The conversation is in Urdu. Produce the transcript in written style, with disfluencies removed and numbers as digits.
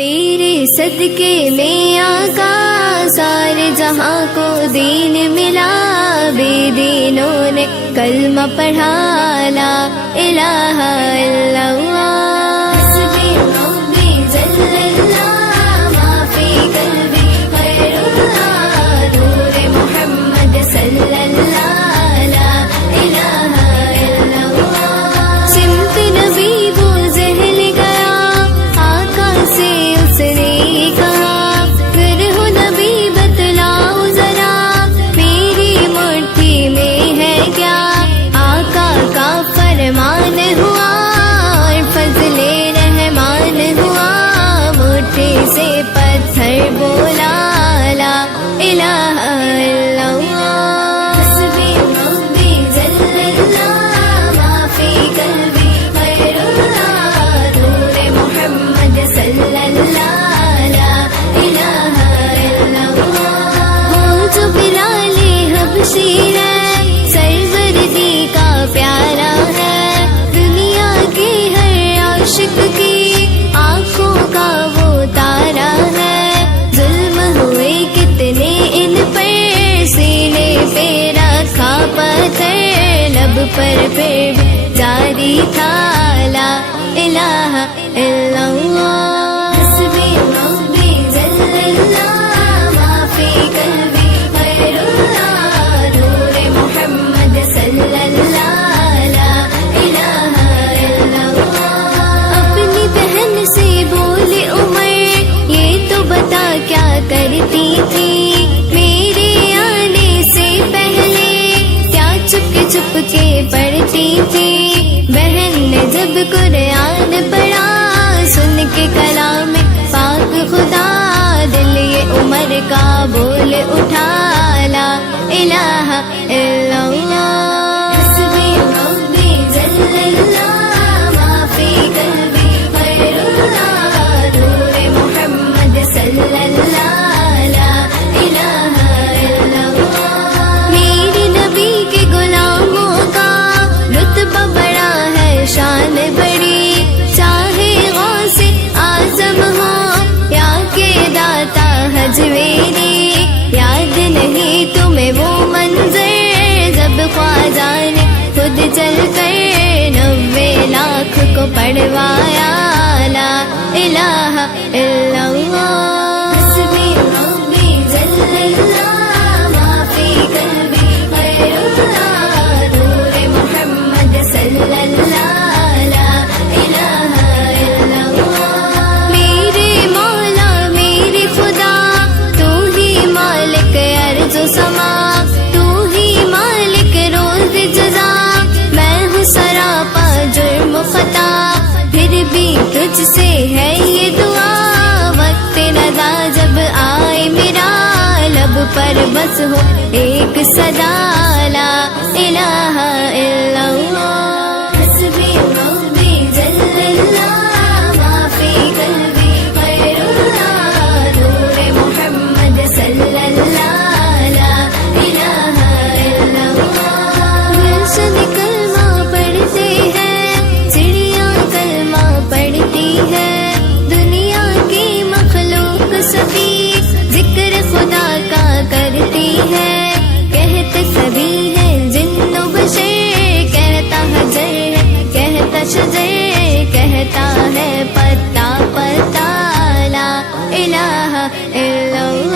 تیرے صدقے میں آقا سارے جہاں کو دین ملا، بے دینوں نے کلمہ پڑھا لا الہ الا اللہ، حسبی ربی جل اللہ، ما فی قلبی غیر اللہ، نور محمد صلی اللہ لا الہ الا اللہ، سمت نبی وہ زہل گیا آقا سے اس نے کہا، پھر ہو نبی بتلاؤ ذرا میری مٹھی میں ہے کیا، آقا کا فرمان ہوا اور فضل رحمان ہوا، مٹھی سے پتھر بولا لا الہ الا اللہ، حسبی ربی جل اللہ، ما فی قلبی غیر اللہ، نور محمد صلی اللہ لا الہ الا اللہ، ہو جو بلال حبشی ہے سروردی کا پیارا ہے، دنیا کے ہر عاشق کی آنکھوں کا وہ تارا ہے، ظلم ہوئے کتنے ان پر سینے پہ رکھا پتھر، لب پر پھر بھی جاری تھا لا الہ الا اللہ، حسبی ربی جل اللہ، ما فی قلبی غیر اللہ، نور محمد صلی اللہ لا الہ الا اللہ، اپنی بہن سے بولے عمر یہ تو بتا کیا کرتی تھی، میرے آنے سے پہلے کیا چپ کے پڑھتی تھی، بہن نے جب قرآن پڑھا سن کے کلام پاک خدا، دل یہ عمر کا بول اٹھا لا الہ الا اللہ، حسبی ربی جل اللہ، ما فی قلبی غیر اللہ، نور محمد صلی اللہ لا الہ الا اللہ، میرے نبی کے غلاموں کا رتبہ بڑا ہے، شان بڑی، چاہے غوث اعظم ہو یا کہ داتا حجویری، یاد نہیں تمہیں وہ منظر جب خواجہ نے خود چل کر 90 لاکھ کو پڑھوایا لا الہ الا اللہ، حسبی ربی جل اللہ، ما فی قلبی غیر اللہ، نور محمد صلی اللہ لا الہ الا اللہ، میرے مولا میرے خدا تو ہی مالک ارض و سما، تو ہی مالک روز جزا، میں ہوں سراپا جرم و خطا، پھر بھی تجھ سے ہے یہ دعا، وقت رضا جب آئے میرا، لب پر بس ہو ایک صدا لا الہ الا اللہ، حسبی ربی جل اللہ، ما فی قلبی غیر اللہ، نور محمد صلی اللہ لا الہ الا اللہ، گلشن کلمہ پڑھتے ہیں، چڑیاں کلمہ پڑھتی ہے، دنیا کی مخلوق سبھی ذکر خدا کا کرتی ہے، کہتے سبھی ہیں جن و بشر، کہتا حجر ہے کہتا شجر، کہتا ہے پتا پتا لا الہ الا اللہ۔